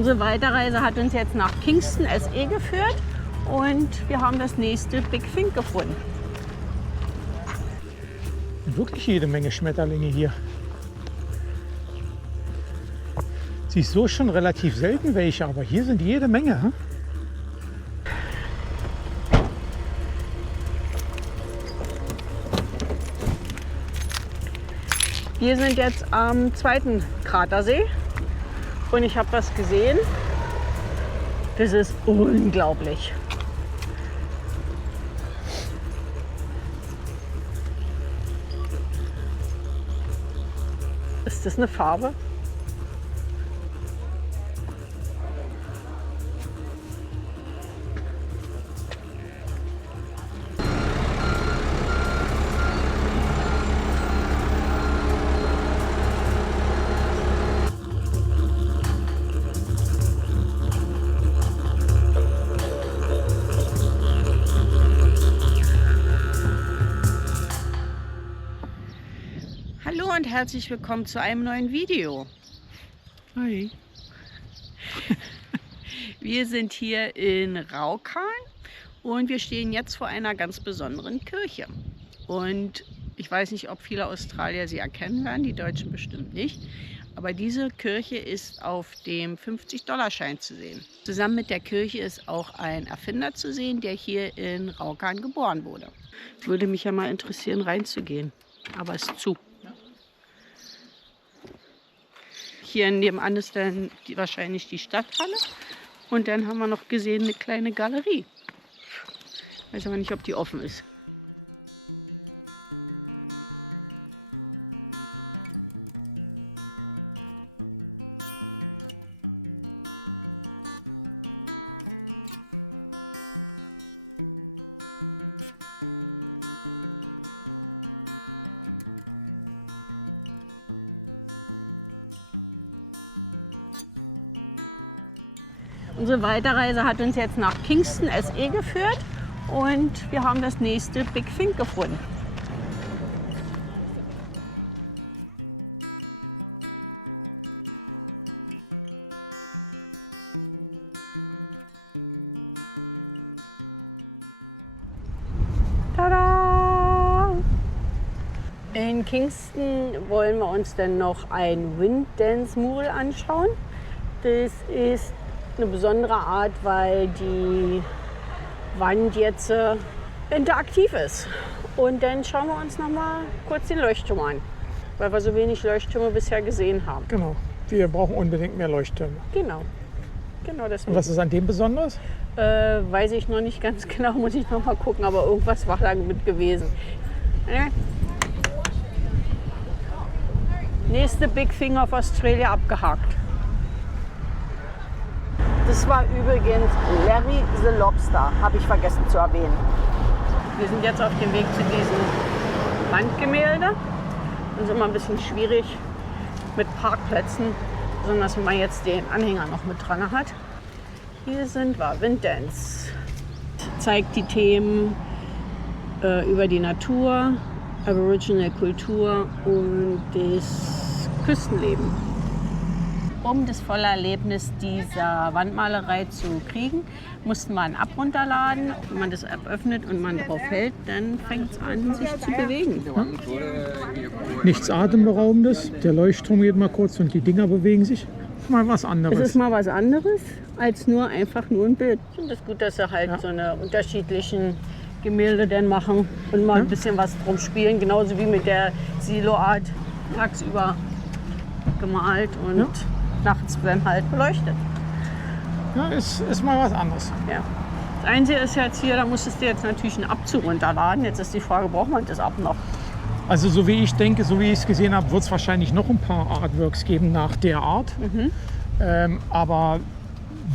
Unsere Weiterreise hat uns jetzt nach Kingston SE geführt und wir haben das nächste Big Think gefunden. Wirklich jede Menge Schmetterlinge hier. Siehst so schon relativ selten welche, aber hier sind jede Menge. Hm? Wir sind jetzt am zweiten Kratersee und ich habe was gesehen. Das ist unglaublich. Ist das eine Farbe? Hallo und herzlich willkommen zu einem neuen Video. Hi. Wir sind hier in Raukan und wir stehen jetzt vor einer ganz besonderen Kirche. Und ich weiß nicht, ob viele Australier sie erkennen werden, die Deutschen bestimmt nicht. Aber diese Kirche ist auf dem 50-Dollar-Schein zu sehen. Zusammen mit der Kirche ist auch ein Erfinder zu sehen, der hier in Raukan geboren wurde. Würde mich ja mal interessieren, reinzugehen, aber es ist zu. Hier nebenan ist dann wahrscheinlich die Stadthalle. Und dann haben wir noch gesehen eine kleine Galerie. Weiß aber nicht, ob die offen ist. Unsere Weiterreise hat uns jetzt nach Kingston SE geführt und wir haben das nächste Big Think gefunden. Tada! In Kingston wollen wir uns dann noch ein Wind Dance Mural anschauen. Das ist eine besondere Art, weil die Wand jetzt interaktiv ist. Und dann schauen wir uns noch mal kurz den Leuchtturm an, weil wir so wenig Leuchttürme bisher gesehen haben. Genau, wir brauchen unbedingt mehr Leuchttürme. Genau deswegen. Und was ist an dem besonders? Weiß ich noch nicht ganz genau, muss ich noch mal gucken, aber irgendwas war da mit gewesen. Nächste Big Thing of Australia abgehakt. Das war übrigens Larry the Lobster, habe ich vergessen zu erwähnen. Wir sind jetzt auf dem Weg zu diesem Wandgemälde. Das ist immer ein bisschen schwierig mit Parkplätzen, besonders wenn man jetzt den Anhänger noch mit dran hat. Hier sind wir, Wind Dance. Zeigt die Themen über die Natur, Aboriginal Kultur und das Küstenleben. Um das volle Erlebnis dieser Wandmalerei zu kriegen, mussten wir eine App runterladen. Wenn man das App öffnet und man drauf hält, dann fängt es an, sich zu bewegen. Nichts Atemberaubendes. Der Leuchtturm geht mal kurz und die Dinger bewegen sich. Mal was anderes. Es ist mal was anderes als nur ein Bild. Ich finde es gut, dass sie halt so eine unterschiedlichen Gemälde dann machen und mal ein bisschen was drum spielen. Genauso wie mit der Silo-Art tagsüber gemalt und nachts dann halt beleuchtet. Ja, ist mal was anderes. Ja. Das Einzige ist jetzt hier, da musstest du jetzt natürlich einen Abzug runterladen. Jetzt ist die Frage, braucht man das Ab noch? Also so wie ich denke, so wie ich es gesehen habe, wird es wahrscheinlich noch ein paar Artworks geben nach der Art. Aber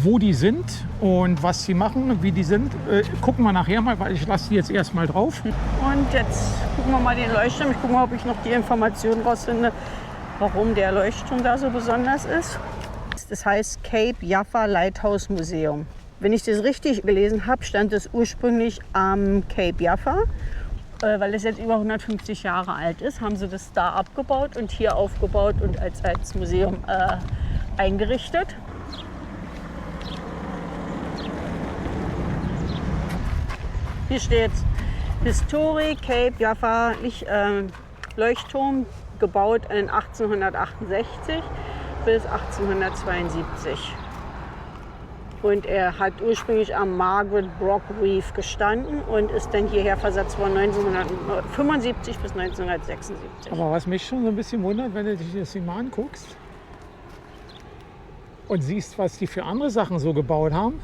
wo die sind und was sie machen, wie die sind, gucken wir nachher mal, weil ich lasse die jetzt erstmal drauf. Und jetzt gucken wir mal den Leuchtturm. Ich gucke mal, ob ich noch die Informationen rausfinde, warum der Leuchtturm da so besonders ist. Das heißt Cape Jaffa Lighthouse Museum. Wenn ich das richtig gelesen habe, stand es ursprünglich am Cape Jaffa. Weil es jetzt über 150 Jahre alt ist, haben sie das da abgebaut und hier aufgebaut und als Museum eingerichtet. Hier steht Historic Cape Jaffa Leuchtturm, gebaut in 1868 bis 1872. Und er hat ursprünglich am Margaret Brock Reef gestanden und ist dann hierher versetzt worden 1975 bis 1976. Aber was mich schon so ein bisschen wundert, wenn du dich das hier mal anguckst und siehst, was die für andere Sachen so gebaut haben.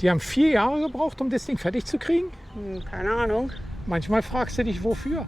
Die haben 4 Jahre gebraucht, um das Ding fertig zu kriegen. Keine Ahnung. Manchmal fragst du dich, wofür.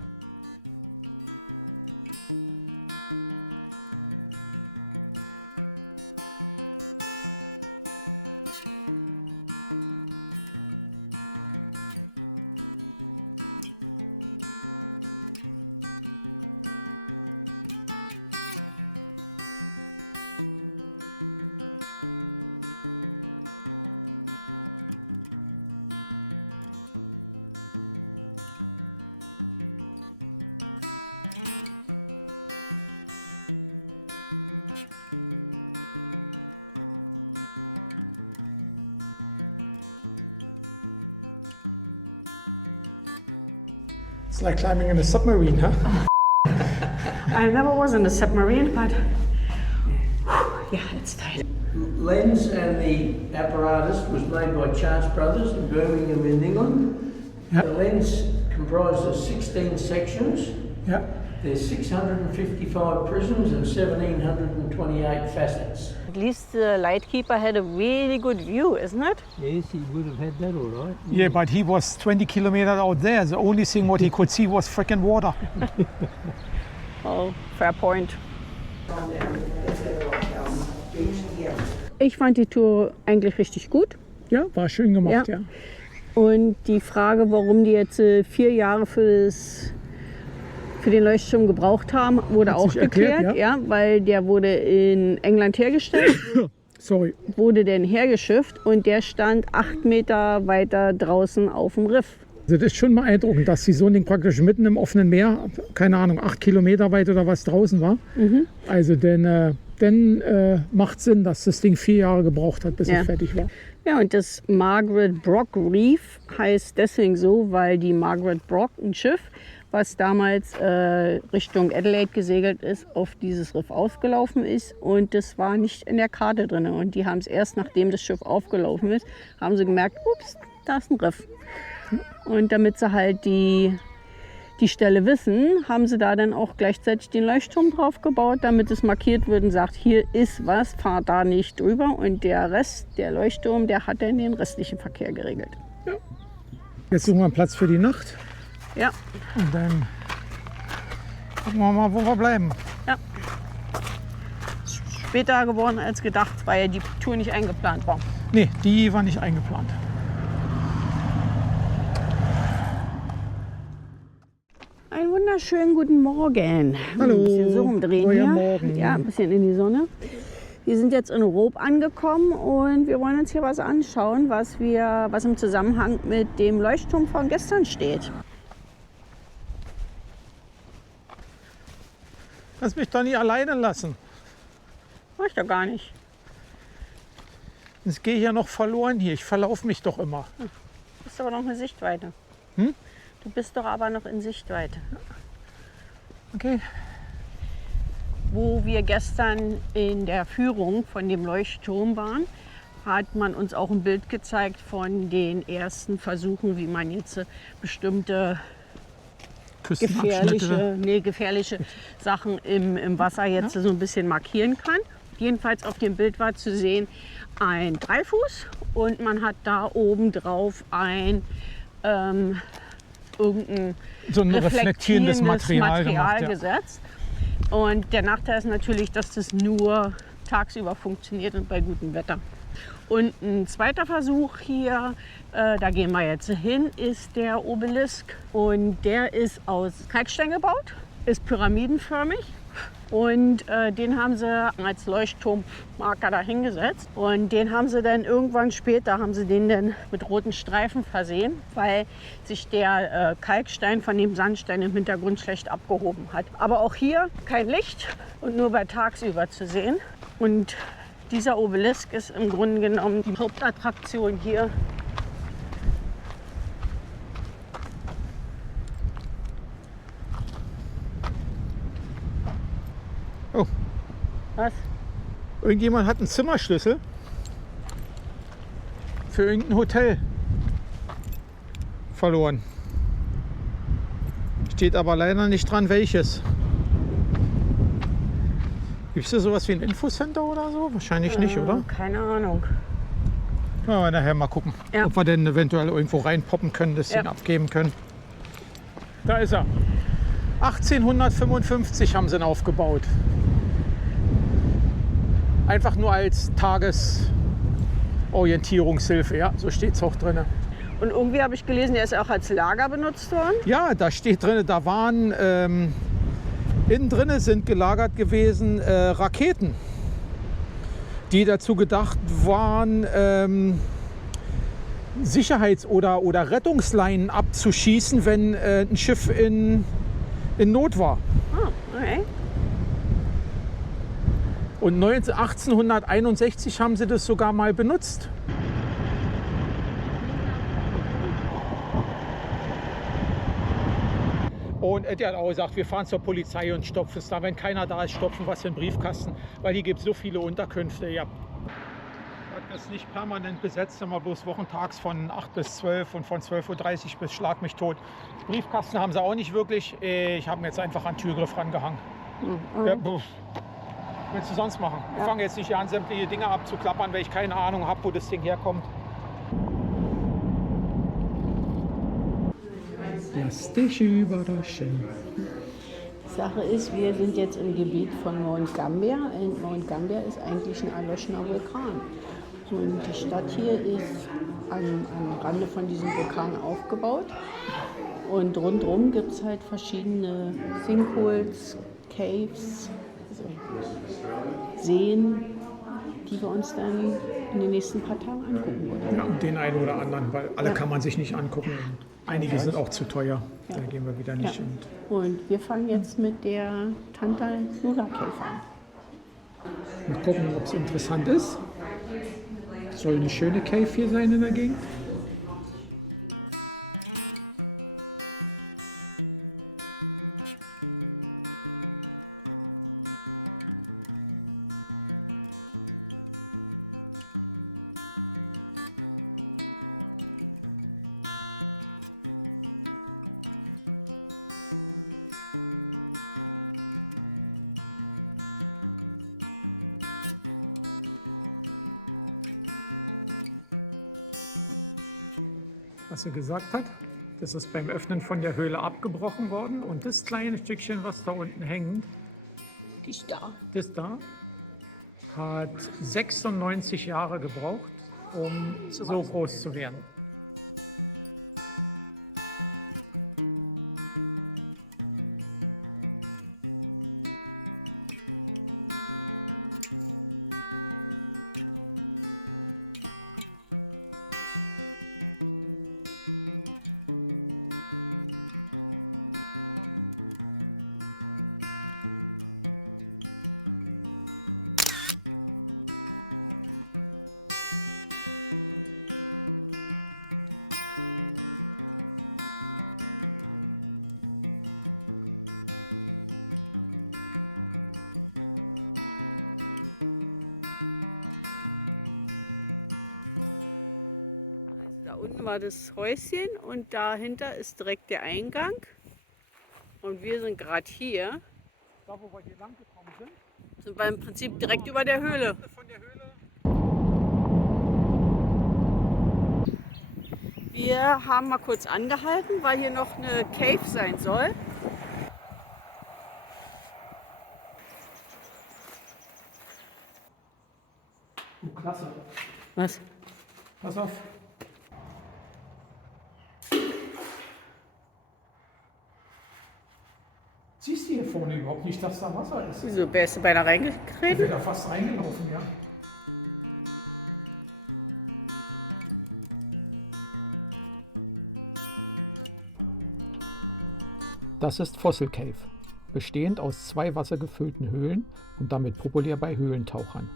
It's like climbing in a submarine, huh? I never was in a submarine, but yeah, it's tight. Lens and the apparatus was made by Chance Brothers in Birmingham in England. Yep. The lens comprises 16 sections. Yeah. There's 655 prisms and 1,728 facets. At least the lightkeeper had a really good view, isn't it? Yes, he would have had that all right. Yeah, but he was 20 kilometers out there. The only thing what he could see was freaking water. Oh, fair point. Ich fand die Tour eigentlich richtig gut. Ja, war schön gemacht, ja. Und die Frage, warum die jetzt 4 Jahre für den Leuchtturm gebraucht haben, wurde Hat auch sich erklärt, geklärt. Ja, weil der wurde in England hergestellt, Sorry. wurde dann hergeschifft und der stand 8 Meter weiter draußen auf dem Riff. Also das ist schon beeindruckend, dass die so ein Ding praktisch mitten im offenen Meer, keine Ahnung, 8 Kilometer weit oder was draußen war. Also dann macht Sinn, dass das Ding 4 Jahre gebraucht hat, bis es fertig war. Ja, und das Margaret Brock Reef heißt deswegen so, weil die Margaret Brock, ein Schiff, was damals Richtung Adelaide gesegelt ist, auf dieses Riff ausgelaufen ist. Und das war nicht in der Karte drin. Und die haben es erst, nachdem das Schiff aufgelaufen ist, haben sie gemerkt, ups, da ist ein Riff. Und damit sie halt die Stelle wissen, haben sie da dann auch gleichzeitig den Leuchtturm drauf gebaut, damit es markiert wird und sagt, hier ist was, fahrt da nicht drüber. Und der Rest, der Leuchtturm, der hat dann den restlichen Verkehr geregelt. Ja. Jetzt suchen wir einen Platz für die Nacht. Ja. Und dann gucken wir mal, wo wir bleiben. Ja. Später geworden als gedacht, weil ja die Tour nicht eingeplant war. Nee, die war nicht eingeplant. Einen wunderschönen guten Morgen. Hallo. Ein bisschen so umdrehen hier. Morgen. Ja, ein bisschen in die Sonne. Wir sind jetzt in Roop angekommen und wir wollen uns hier was anschauen, was im Zusammenhang mit dem Leuchtturm von gestern steht. Lass mich doch nicht alleine lassen. Mach ich doch gar nicht. Jetzt gehe ich ja noch verloren hier. Ich verlaufe mich doch immer. Du bist aber noch in Sichtweite. Hm? Du bist doch aber noch in Sichtweite. Okay. Wo wir gestern in der Führung von dem Leuchtturm waren, hat man uns auch ein Bild gezeigt von den ersten Versuchen, wie man jetzt bestimmte gefährliche Sachen im Wasser jetzt so ein bisschen markieren kann. Jedenfalls auf dem Bild war zu sehen ein Dreifuß und man hat da oben drauf ein irgendein so ein reflektierendes Material gemacht, ja. gesetzt. Und der Nachteil ist natürlich, dass das nur tagsüber funktioniert und bei gutem Wetter. Und ein zweiter Versuch hier, da gehen wir jetzt hin, ist der Obelisk. Und der ist aus Kalkstein gebaut, ist pyramidenförmig. Und den haben sie als Leuchtturmmarker da hingesetzt. Und den haben sie dann irgendwann später, haben sie den dann mit roten Streifen versehen, weil sich der Kalkstein von dem Sandstein im Hintergrund schlecht abgehoben hat. Aber auch hier kein Licht und nur bei tagsüber zu sehen. Und dieser Obelisk ist im Grunde genommen die Hauptattraktion hier Oh. Was? Irgendjemand hat einen Zimmerschlüssel für irgendein Hotel verloren. Steht aber leider nicht dran, welches. Gibt es da sowas wie ein Infocenter oder so? Wahrscheinlich nicht, oder? Keine Ahnung. Ja, nachher mal gucken, Ja. ob wir denn eventuell irgendwo reinpoppen können, das Ding Ja. abgeben können. Da ist er. 1855 haben sie ihn aufgebaut. Einfach nur als Tagesorientierungshilfe, ja, so steht es auch drin. Und irgendwie habe ich gelesen, der ist auch als Lager benutzt worden. Ja, da steht drin, da waren innen drin sind gelagert gewesen Raketen, die dazu gedacht waren, Sicherheits- oder Rettungsleinen abzuschießen, wenn ein Schiff in Not war. Ah, okay. Und 1861 haben sie das sogar mal benutzt. Und der hat auch gesagt, wir fahren zur Polizei und stopfen es da. Wenn keiner da ist, stopfen wir es in den Briefkasten. Weil hier gibt es so viele Unterkünfte. Ja. Das ist nicht permanent besetzt, immer bloß wochentags von 8 bis 12 und von 12.30 Uhr bis Schlag mich tot. Briefkasten haben sie auch nicht wirklich. Ich habe mir jetzt einfach an den Türgriff rangehangen. Ja, willst du sonst machen? Ich fange jetzt nicht an, sämtliche Dinge abzuklappern, weil ich keine Ahnung habe, wo das Ding herkommt. Lass dich überraschen. Sache ist, wir sind jetzt im Gebiet von Mount Gambier. Und Mount Gambier ist eigentlich ein erloschener Vulkan. Und die Stadt hier ist am Rande von diesem Vulkan aufgebaut. Und rundherum gibt es halt verschiedene Sinkholes, Caves, also Seen, die wir uns dann in den nächsten paar Tagen angucken wollen. Ja, und den einen oder anderen, weil alle kann man sich nicht angucken. Einige sind auch zu teuer. Da gehen wir wieder nicht. Ja. Und Und wir fangen jetzt mit der Tantal Lula Cave an. mal gucken, ob es interessant ist. Soll eine schöne Cave hier sein in der Gegend. Was er gesagt hat, das ist beim Öffnen von der Höhle abgebrochen worden. Und das kleine Stückchen, was da unten hängt, das da, hat 96 Jahre gebraucht, um so groß zu werden. War das Häuschen und dahinter ist direkt der Eingang. Und wir sind gerade hier. Da, wo wir hier lang gekommen sind, Sind wir im Prinzip direkt über der Höhle. von der Höhle. Wir haben mal kurz angehalten, weil hier noch eine Cave sein soll. Oh, klasse. Was? Pass auf. Siehst du hier vorne überhaupt nicht, dass da Wasser ist? Wieso wärst du beinahe Ich reingetreten? wäre da fast reingelaufen, ja. Das ist Fossil Cave, bestehend aus 2 wassergefüllten Höhlen und damit populär bei Höhlentauchern.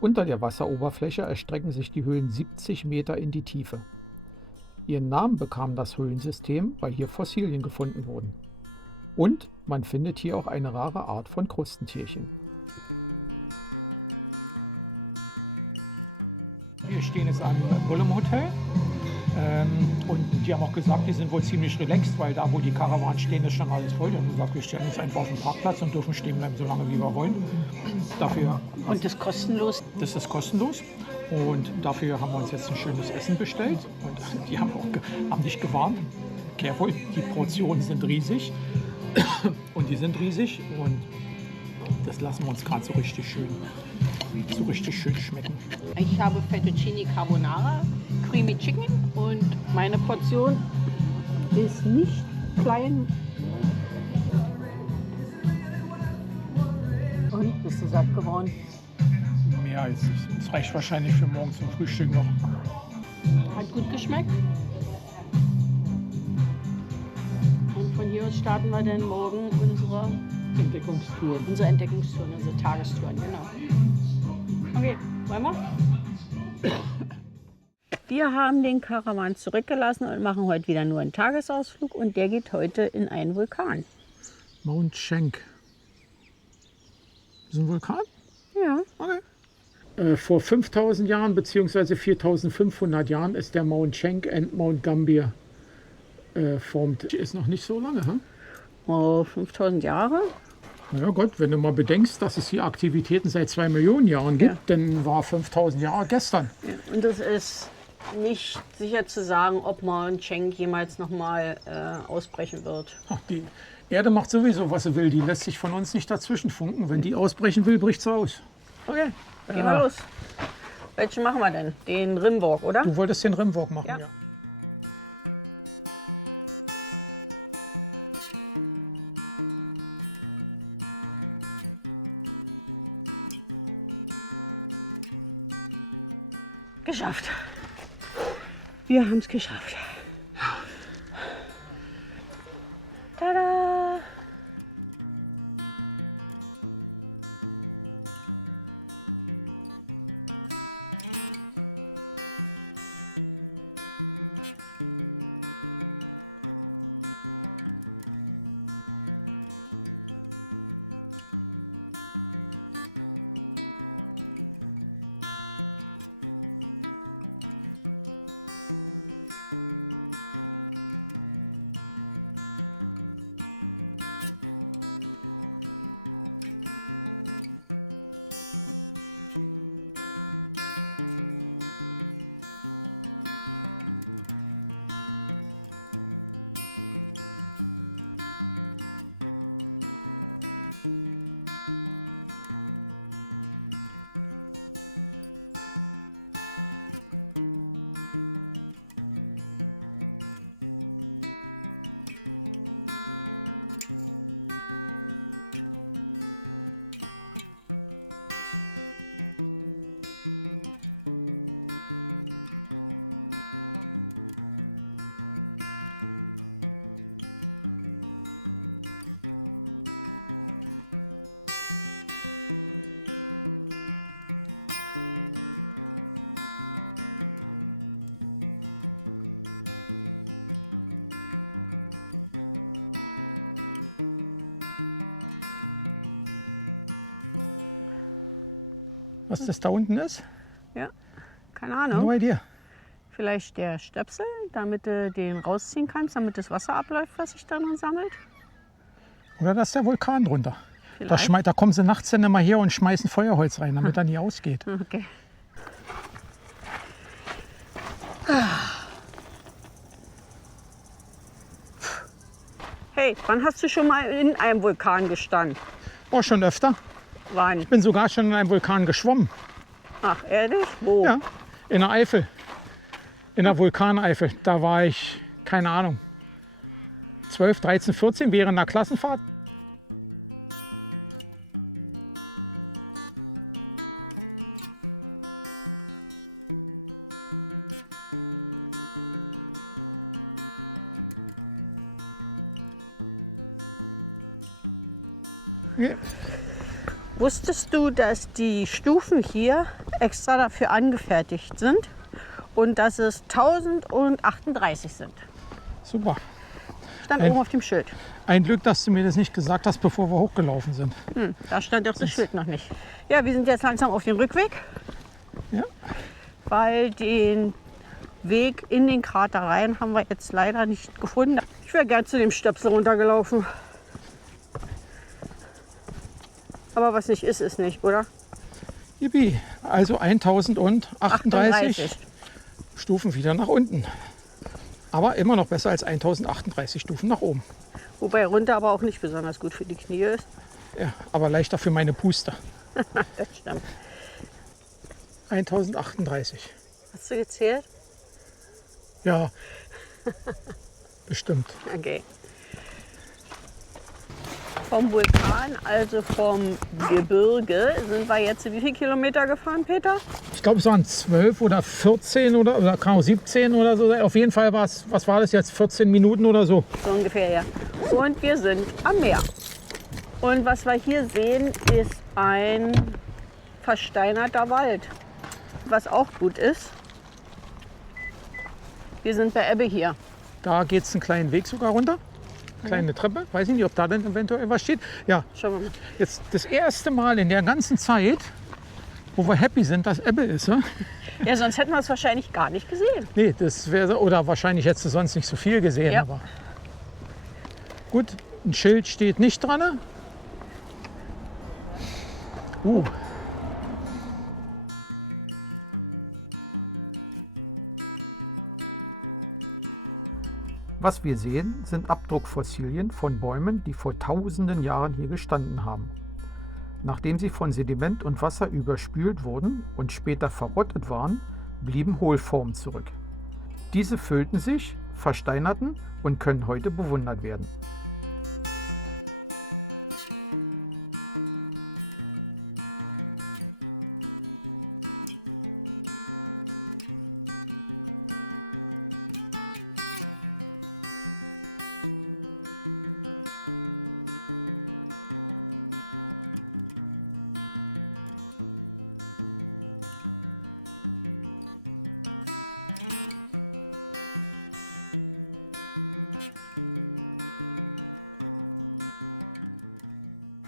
Unter der Wasseroberfläche erstrecken sich die Höhlen 70 Meter in die Tiefe. Ihren Namen bekam das Höhlensystem, weil hier Fossilien gefunden wurden. Und man findet hier auch eine rare Art von Krustentierchen. Wir stehen jetzt am Bullion Hotel. Und die haben auch gesagt, die sind wohl ziemlich relaxed, weil da, wo die Karawanen stehen, ist schon alles voll. Die haben gesagt, wir stellen uns einfach auf den Parkplatz und dürfen stehen bleiben, so lange wie wir wollen. Dafür, Und das ist kostenlos? das ist kostenlos. Und dafür haben wir uns jetzt ein schönes Essen bestellt. Und die haben dich gewarnt. Careful, die Portionen sind riesig. Und die sind riesig. Und das lassen wir uns gerade so richtig schön schmecken. Ich habe Fettuccine Carbonara, Creamy Chicken und meine Portion ist nicht klein. Und bist du satt geworden? Mehr als es reicht wahrscheinlich für morgen zum Frühstück noch. Hat gut geschmeckt. Und von hier aus starten wir dann morgen unsere Entdeckungstour. Entdeckungstouren, unsere Tagestouren, genau. Okay, wollen wir? Wir haben den Karawan zurückgelassen und machen heute wieder nur einen Tagesausflug und der geht heute in einen Vulkan. Mount Schenk. Ist ein Vulkan? Ja. Okay. Vor 5000 Jahren bzw. 4500 Jahren ist der Mount Schenk und Mount Gambier formt. Ist noch nicht so lange, hm? Oh, 5000 Jahre? Ja Gott, wenn du mal bedenkst, dass es hier Aktivitäten seit 2 Millionen Jahren gibt, Ja. dann war 5000 Jahre gestern. Ja. Und es ist nicht sicher zu sagen, ob Mount Schenk jemals nochmal ausbrechen wird. Ach, die Erde macht sowieso, was sie will. Die lässt sich von uns nicht dazwischen funken. Wenn die ausbrechen will, bricht sie aus. Okay, gehen wir los. Welchen machen wir denn? Den Rimwalk, oder? Du wolltest den Rimwalk machen, Ja. ja. Geschafft. Wir haben es geschafft. Tada! Was das da unten ist? Ja, keine Ahnung. No idea. Vielleicht der Stöpsel, damit du den rausziehen kannst, damit das Wasser abläuft, was sich da drin sammelt. Oder da ist der Vulkan drunter. Vielleicht. Da kommen sie nachts dann immer her und schmeißen Feuerholz rein, damit er nie ausgeht. Okay. Hey, wann hast du schon mal in einem Vulkan gestanden? Oh, schon öfter. Wann? Ich bin sogar schon in einem Vulkan geschwommen. Ach, ehrlich? Wo? Ja, in der Eifel. In der Vulkaneifel. Da war ich, keine Ahnung, 12, 13, 14 während einer Klassenfahrt. Ja. Wusstest du, dass die Stufen hier extra dafür angefertigt sind und dass es 1038 sind? Super. stand oben auf dem Schild. Ein Glück, dass du mir das nicht gesagt hast, bevor wir hochgelaufen sind. Da stand auch das Schild noch nicht. Ja, wir sind jetzt langsam auf dem Rückweg, Ja. weil den Weg in den Krater rein haben wir jetzt leider nicht gefunden. Ich wäre gern zu dem Stöpsel runtergelaufen. Aber was nicht ist, ist nicht, oder? Yippie. Also 1038 Stufen wieder nach unten. Aber immer noch besser als 1038 Stufen nach oben. Wobei runter aber auch nicht besonders gut für die Knie ist. Ja, aber leichter für meine Puste. Das stimmt. 1038. Hast du gezählt? Ja, bestimmt. Okay. Vom Vulkan, also vom Gebirge, sind wir jetzt wie viele Kilometer gefahren, Peter? Ich glaube, es waren 12 oder 14 oder kann auch 17 oder so. Auf jeden Fall war es, was war das jetzt, 14 Minuten oder so. So ungefähr, ja. Und wir sind am Meer. Und was wir hier sehen, ist ein versteinerter Wald. Was auch gut ist. Wir sind bei Ebbe hier. Da geht es einen kleinen Weg sogar runter. Kleine Treppe. Weiß ich nicht, ob da denn eventuell was steht. Ja, Schauen wir mal. jetzt das erste Mal in der ganzen Zeit, wo wir happy sind, dass Ebbe ist. Ja? Ja, sonst hätten wir es wahrscheinlich gar nicht gesehen. Nee, das wäre, oder wahrscheinlich hättest du sonst nicht so viel gesehen. Ja. Aber gut, ein Schild steht nicht dran. Was wir sehen, sind Abdruckfossilien von Bäumen, die vor tausenden Jahren hier gestanden haben. Nachdem sie von Sediment und Wasser überspült wurden und später verrottet waren, blieben Hohlformen zurück. Diese füllten sich, versteinerten und können heute bewundert werden.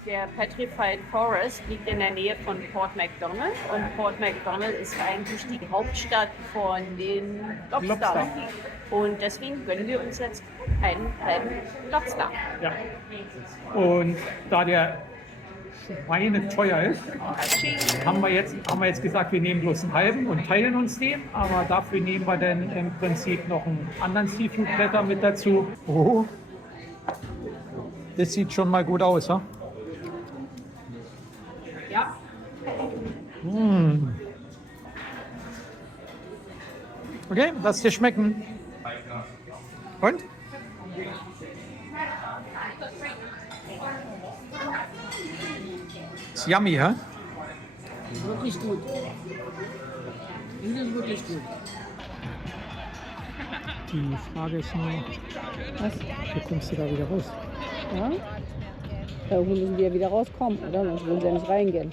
Der Petrified Forest liegt in der Nähe von Port McDonald und Port McDonald ist eigentlich die Hauptstadt von den Lobsters. Und deswegen gönnen wir uns jetzt einen halben Lobster. Ja. Und da der Schweine teuer ist, haben wir jetzt gesagt, wir nehmen bloß einen halben und teilen uns den. Aber dafür nehmen wir dann im Prinzip noch einen anderen Seafood-Blätter mit dazu. Oh. Das sieht schon mal gut aus, wa? Ja. Okay, lass dir schmecken. Und? Ist yummy, hä? Wirklich gut. Das ist wirklich gut. Die Frage ist nur, wie kommst du da wieder raus? Ja. Irgendwie müssen die ja wieder rauskommen, oder? Sonst würden sie ja nicht reingehen.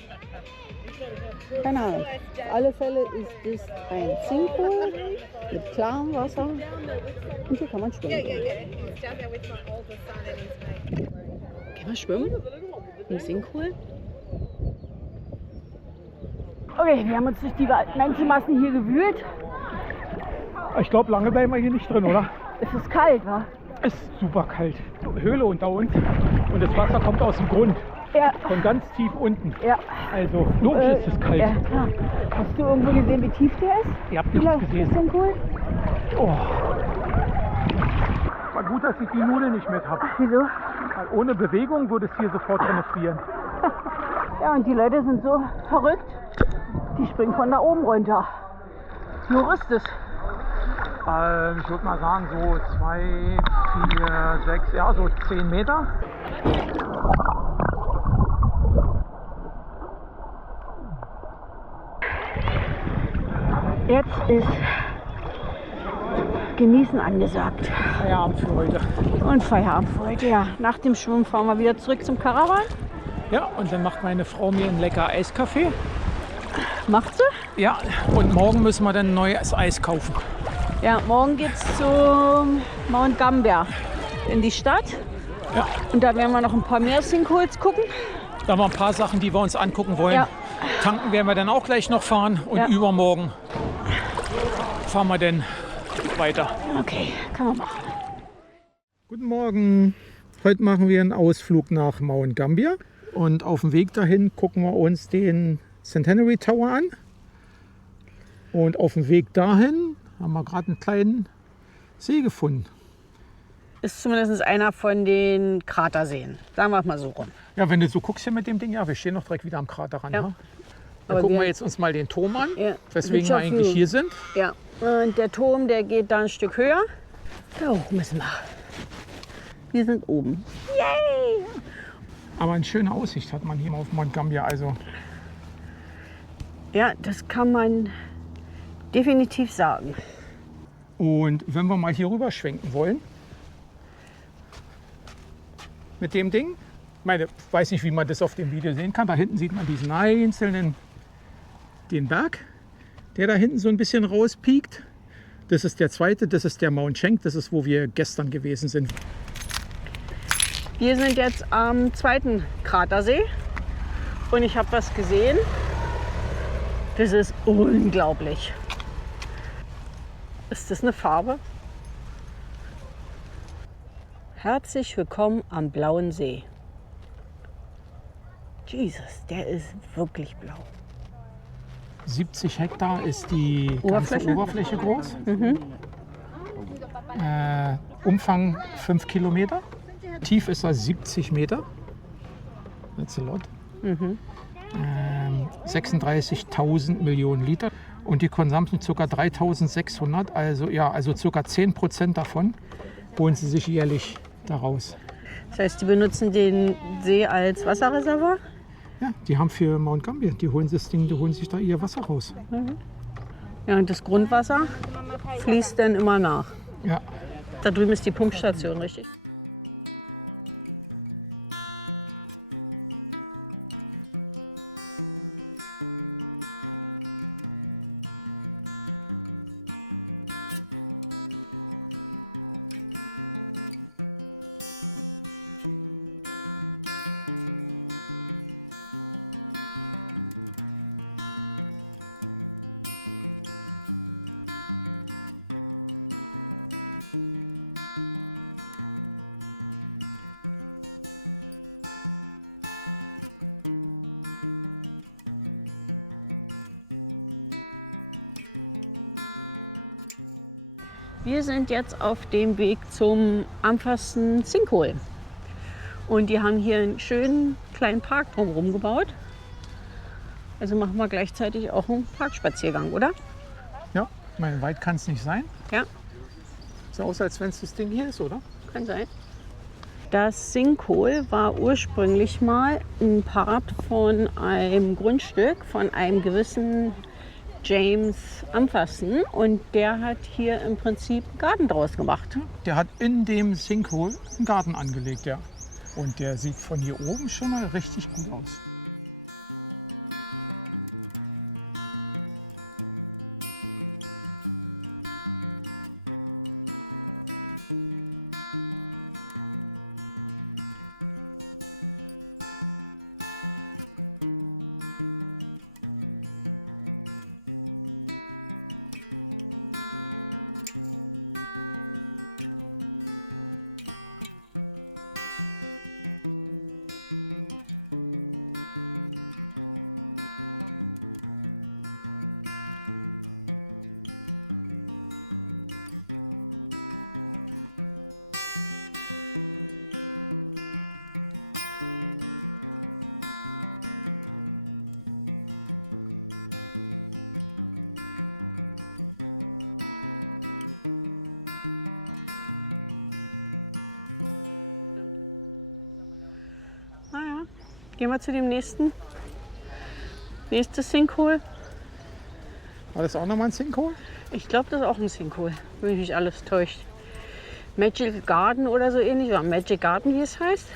Keine Ahnung. Auf alle Fälle ist es ein Sinkhole mit klarem Wasser. Und hier kann man schwimmen. Kann man schwimmen? Im Sinkhole? Okay, wir haben uns durch die Menschenmassen hier gewühlt. Ich glaube, lange bleiben wir hier nicht drin, oder? Es ist kalt, wa? Es ist super kalt. Höhle unter uns und das Wasser kommt aus dem Grund. Ja. Von ganz tief unten. Ja. Also logisch ist es kalt. Ja, klar. Hast du irgendwo gesehen, wie tief der ist? Ihr habt nichts gesehen. Sinkhole? Oh. War gut, dass ich die Nudeln nicht mit habe. Wieso? Weil ohne Bewegung würde es hier sofort penetrieren. Ja, und die Leute sind so verrückt, die springen von da oben runter. Juristisch. Ich würde mal sagen, so 2, 4, 6, ja, so 10 Meter. Jetzt ist Genießen angesagt. Feierabend für heute. Und Feierabend für heute, ja. Nach dem Schwimmen fahren wir wieder zurück zum Karawan. Ja, und dann macht meine Frau mir einen lecker Eiskaffee. Macht sie? Ja, und morgen müssen wir dann ein neues Eis kaufen. Ja, morgen geht's zum Mount Gambier. in die Stadt. Ja. Und da werden wir noch ein paar mehr Sinkholes gucken. Da haben wir ein paar Sachen, die wir uns angucken wollen. Ja. Tanken werden wir dann auch gleich noch fahren. Und Ja. übermorgen fahren wir dann weiter. Okay, kann man machen. Guten Morgen. Heute machen wir einen Ausflug nach Mount Gambier. Und auf dem Weg dahin gucken wir uns den Centenary Tower an. Und auf dem Weg dahin haben wir gerade einen kleinen See gefunden. Ist zumindest einer von den Kraterseen. Sagen wir es mal so rum. Ja, wenn du so guckst hier mit dem Ding, ja, wir stehen noch direkt wieder am Krater ran. Ja. Ja. Dann Aber gucken wir wir- jetzt uns mal den Turm an, Ja. weswegen wir eigentlich hier sind. Ja, und der Turm, der geht da ein Stück höher. Da hoch müssen wir. Wir sind oben. Yay! Aber eine schöne Aussicht hat man hier auf Mount Gambier. Also Ja, das kann man definitiv sagen. und wenn wir mal hier rüber schwenken wollen, mit dem Ding, ich meine, ich weiß nicht, wie man das auf dem Video sehen kann. Da hinten sieht man diesen einzelnen, den Berg, der da hinten so ein bisschen rauspiekt. Das ist der zweite, das ist der Mount Schenk, das ist, wo wir gestern gewesen sind. Wir sind jetzt am zweiten Kratersee und ich habe was gesehen. Das ist unglaublich. Ist das eine Farbe? Herzlich willkommen am Blauen See. Jesus, der ist wirklich blau. 70 Hektar ist die ganze Oberfläche? Oberfläche groß. Umfang 5 Kilometer. Tief ist er 70 Meter. That's a lot. 36.000 Millionen Liter. Und die Konsumenten ca. 3.600. Also ja, also ca. 10% davon holen sie sich jährlich daraus. Das heißt, die benutzen den See als Wasserreservoir? Ja, die haben für Mount Gambier, die holen das Ding, die holen sich da ihr Wasser raus. Ja, und das Grundwasser fließt dann immer nach. Ja. Da drüben ist die Pumpstation, richtig? Wir sind jetzt auf dem Weg zum Ampfersten Sinkhole. Und die haben hier einen schönen kleinen Park drumherum gebaut. Also machen wir gleichzeitig auch einen Parkspaziergang, oder? Ja, ich meine, weit kann es nicht sein. Ja, Sieht aus, als wenn es das Ding hier ist, oder? kann sein. Das Sinkhole war ursprünglich mal ein Part von einem Grundstück von einem gewissen James Ampfersten und der hat hier im Prinzip einen Garten draus gemacht. Der hat in dem Sinkhole einen Garten angelegt, ja. Und der sieht von hier oben schon mal richtig gut aus. Gehen wir zu dem nächsten. Nächstes Sinkhole. War das auch nochmal ein Sinkhole? Ich glaube, das ist auch ein Sinkhole, wenn mich nicht alles täuscht. Magic Garden oder so ähnlich. Oder Magic Garden, wie es heißt.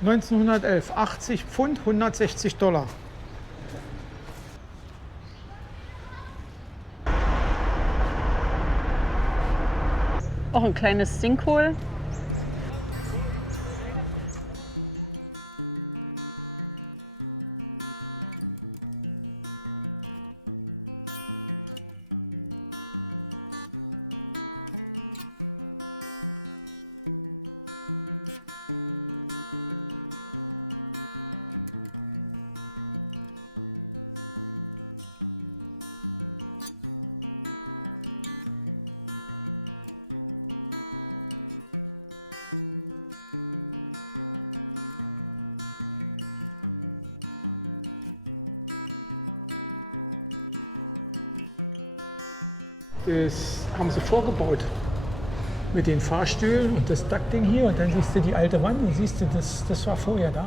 1911, 80 Pfund, 160 Dollar. Auch ein kleines Sinkhole. Das haben sie vorgebaut mit den Fahrstühlen und das Duckding hier. Und dann siehst du die alte Wand und siehst du, das war vorher da.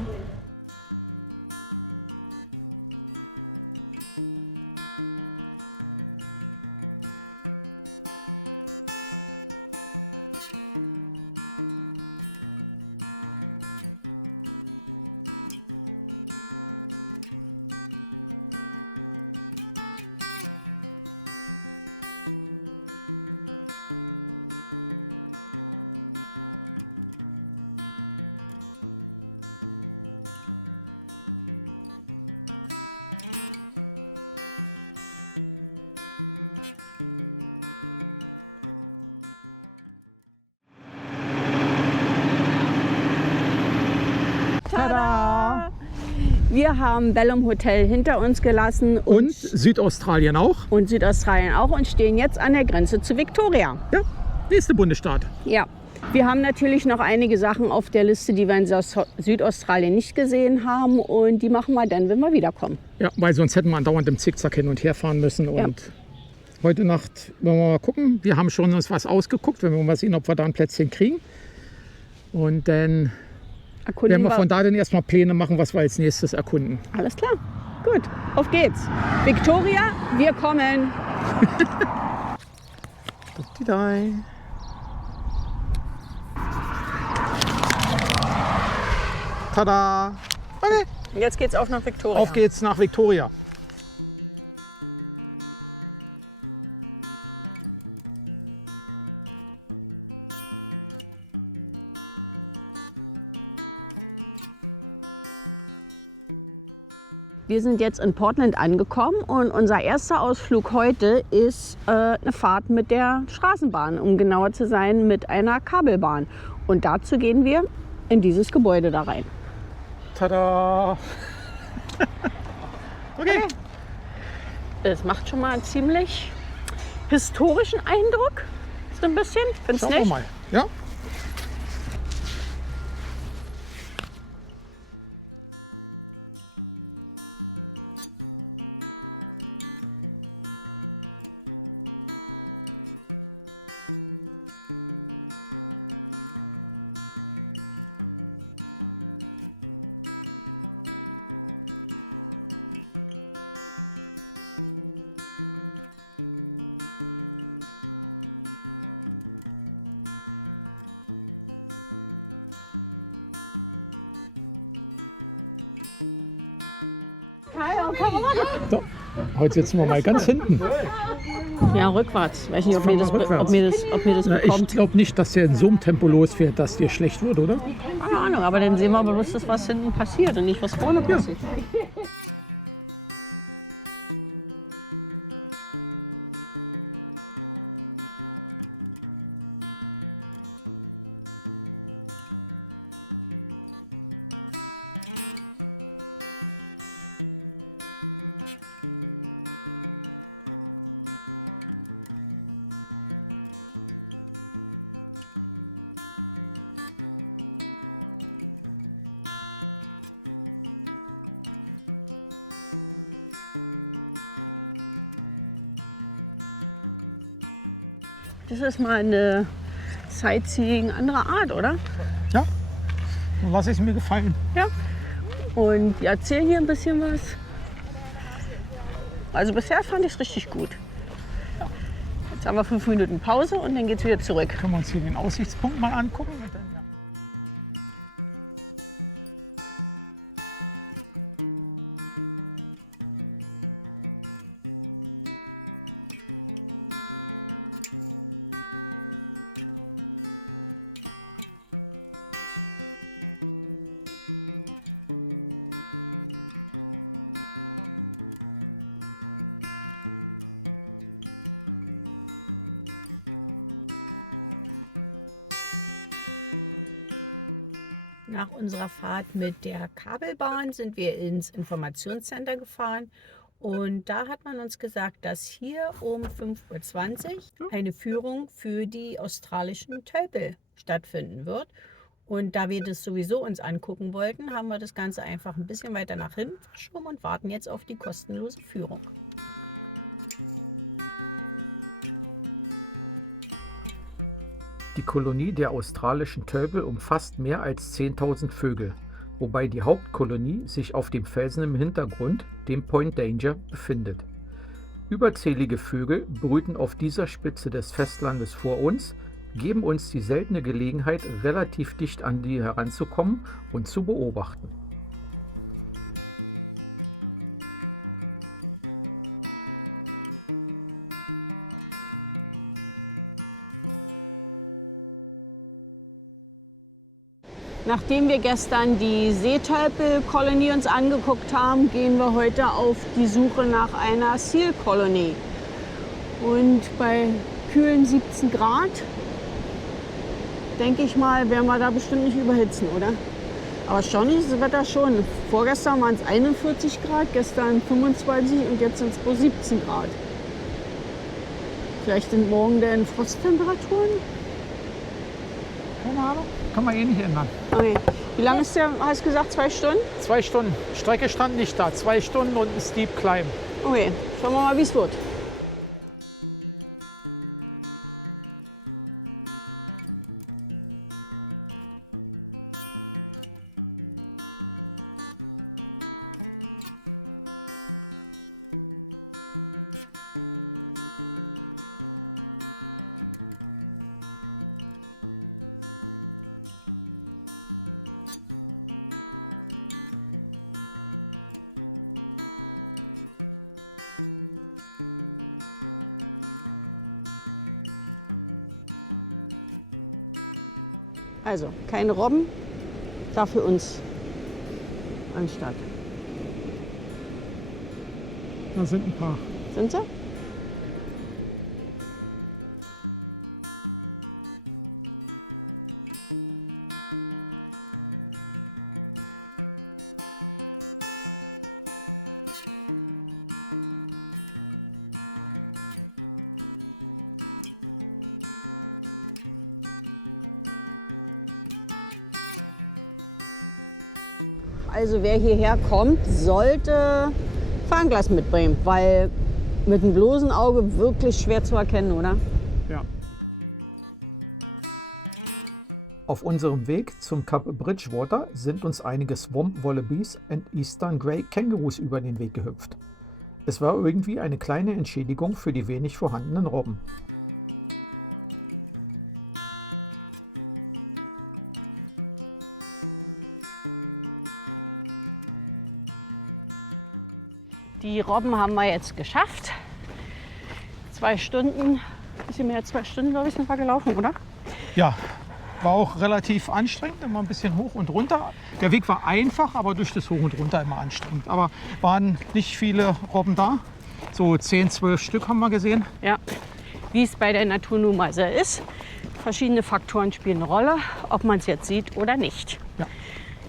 Tada! Wir haben Bellum Hotel hinter uns gelassen Und Südaustralien auch. und Südaustralien auch und stehen jetzt an der Grenze zu Victoria. Ja, nächste Bundesstaat. Ja, wir haben natürlich noch einige Sachen auf der Liste, die wir in Südaustralien nicht gesehen haben und die machen wir dann, wenn wir wiederkommen. Ja, weil sonst hätten wir andauernd im Zickzack hin und her fahren müssen. Und heute Nacht wollen wir mal gucken. Wir haben schon uns was ausgeguckt. Wir wollen mal sehen, ob wir da ein Plätzchen kriegen. Und dann werden wir von da dann erstmal Pläne machen, was wir als nächstes erkunden. Alles klar, gut, auf geht's. Victoria, wir kommen. Tada! Okay, Jetzt geht's auf nach Victoria. auf geht's nach Victoria. Wir sind jetzt in Portland angekommen und unser erster Ausflug heute ist eine Fahrt mit der Straßenbahn, um genauer zu sein, mit einer Kabelbahn. Und dazu gehen wir in dieses Gebäude da rein. Tada! Okay. Es macht schon mal einen ziemlich historischen Eindruck. So ein bisschen, findest du Schauen wir nicht? mal. Ja? So, heute sitzen wir mal ganz hinten. Ja, rückwärts. Ich weiß nicht, ob mir das, Rückwärts. ob mir das Na, ich bekommt. glaube nicht, dass der in so einem Tempo losfährt, dass dir schlecht wird, oder? Keine Ahnung, aber dann sehen wir bewusst, was hinten passiert und nicht, was vorne passiert. Das ist mal eine Sightseeing anderer Art, oder? Ja. Und was ist mir gefallen? Ja. Und wir erzählen hier ein bisschen was. Also bisher fand ich es richtig gut. Jetzt haben wir 5 Minuten Pause und dann geht's wieder zurück. Können wir uns hier den Aussichtspunkt mal angucken? unserer Fahrt mit der Kabelbahn sind wir ins Informationscenter gefahren. Und da hat man uns gesagt, dass hier um 5:20 Uhr eine Führung für die australischen Tölpel stattfinden wird. Und da wir das sowieso uns angucken wollten, haben wir das Ganze einfach ein bisschen weiter nach hinten verschoben und warten jetzt auf die kostenlose Führung. Die Kolonie der australischen Tölpel umfasst mehr als 10.000 Vögel, wobei die Hauptkolonie sich auf dem Felsen im Hintergrund, dem Point Danger, befindet. Überzählige Vögel brüten auf dieser Spitze des Festlandes vor uns, geben uns die seltene Gelegenheit, relativ dicht an die heranzukommen und zu beobachten. Nachdem wir gestern die Seetölpelkolonie uns angeguckt haben, gehen wir heute auf die Suche nach einer Seal Colony. Und bei kühlen 17 Grad, denke ich mal, werden wir da bestimmt nicht überhitzen, oder? Aber erstaunlich ist das Wetter schon. Vorgestern waren es 41 Grad, gestern 25 und jetzt sind es bloß 17 Grad. Vielleicht sind morgen denn Frosttemperaturen? Keine Ahnung, kann man eh nicht ändern. Okay. Wie lange ist der, hast du gesagt, 2 Stunden? 2 Stunden. Strecke stand nicht da. 2 Stunden und ein Steep Climb. Okay, schauen wir mal, wie es wird. Also, keine Robben, dafür uns anstatt. Da sind ein paar. Sind sie? Also wer hierher kommt, sollte Fernglas mitbringen, weil mit dem bloßen Auge wirklich schwer zu erkennen, oder? Ja. Auf unserem Weg zum Kap Bridgewater sind uns einige Swamp Wallabies und Eastern Grey Kängurus über den Weg gehüpft. Es war irgendwie eine kleine Entschädigung für die wenig vorhandenen Robben. Die Robben haben wir jetzt geschafft. 2 Stunden, bisschen mehr als 2 Stunden, glaube ich, sind wir gelaufen, oder? Ja, war auch relativ anstrengend, immer ein bisschen hoch und runter. Der Weg war einfach, aber durch das Hoch und Runter immer anstrengend. Aber waren nicht viele Robben da. So 10, 12 Stück haben wir gesehen. Ja, wie es bei der Natur nun mal so ist. Verschiedene Faktoren spielen eine Rolle, ob man es jetzt sieht oder nicht. Ja.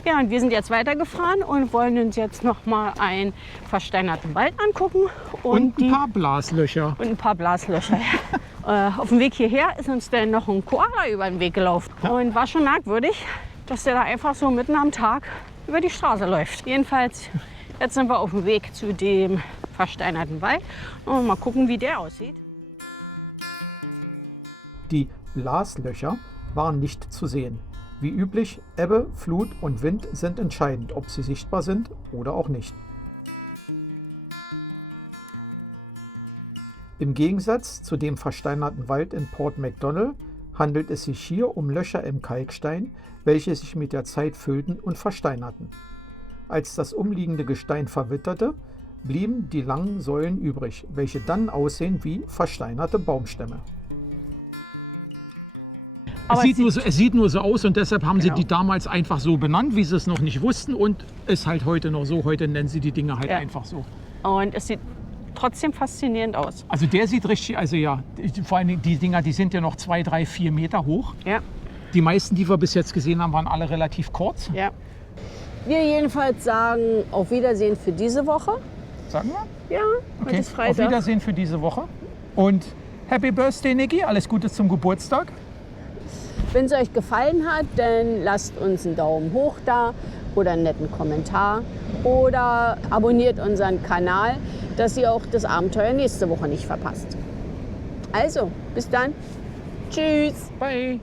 Ja, und wir sind jetzt weitergefahren und wollen uns jetzt noch mal einen versteinerten Wald angucken. Und ein paar Blaslöcher. Und ein paar Blaslöcher. Auf dem Weg hierher ist uns dann noch ein Koala über den Weg gelaufen. Ja. Und war schon merkwürdig, dass der da einfach so mitten am Tag über die Straße läuft. Jedenfalls, jetzt sind wir auf dem Weg zu dem versteinerten Wald. Und mal gucken, wie der aussieht. Die Blaslöcher waren nicht zu sehen. Wie üblich, Ebbe, Flut und Wind sind entscheidend, ob sie sichtbar sind oder auch nicht. Im Gegensatz zu dem versteinerten Wald in Port Macdonnell handelt es sich hier um Löcher im Kalkstein, welche sich mit der Zeit füllten und versteinerten. Als das umliegende Gestein verwitterte, blieben die langen Säulen übrig, welche dann aussehen wie versteinerte Baumstämme. Es sieht nur so aus und deshalb haben sie die damals einfach so benannt, wie sie es noch nicht wussten, und ist halt heute noch so. Heute nennen sie die Dinge halt einfach so. Und es sieht trotzdem faszinierend aus. Also der sieht richtig, also ja, vor allem die Dinger, die sind ja noch 2, 3, 4 Meter hoch. Ja. Die meisten, die wir bis jetzt gesehen haben, waren alle relativ kurz. Ja. Wir jedenfalls sagen auf Wiedersehen für diese Woche. Sagen wir? Ja, heute Okay. ist Freitag. Auf Wiedersehen für diese Woche. Und Happy Birthday, Niki. Alles Gute zum Geburtstag. Wenn es euch gefallen hat, dann lasst uns einen Daumen hoch da oder einen netten Kommentar oder abonniert unseren Kanal, dass ihr auch das Abenteuer nächste Woche nicht verpasst. Also, bis dann. Tschüss. Bye.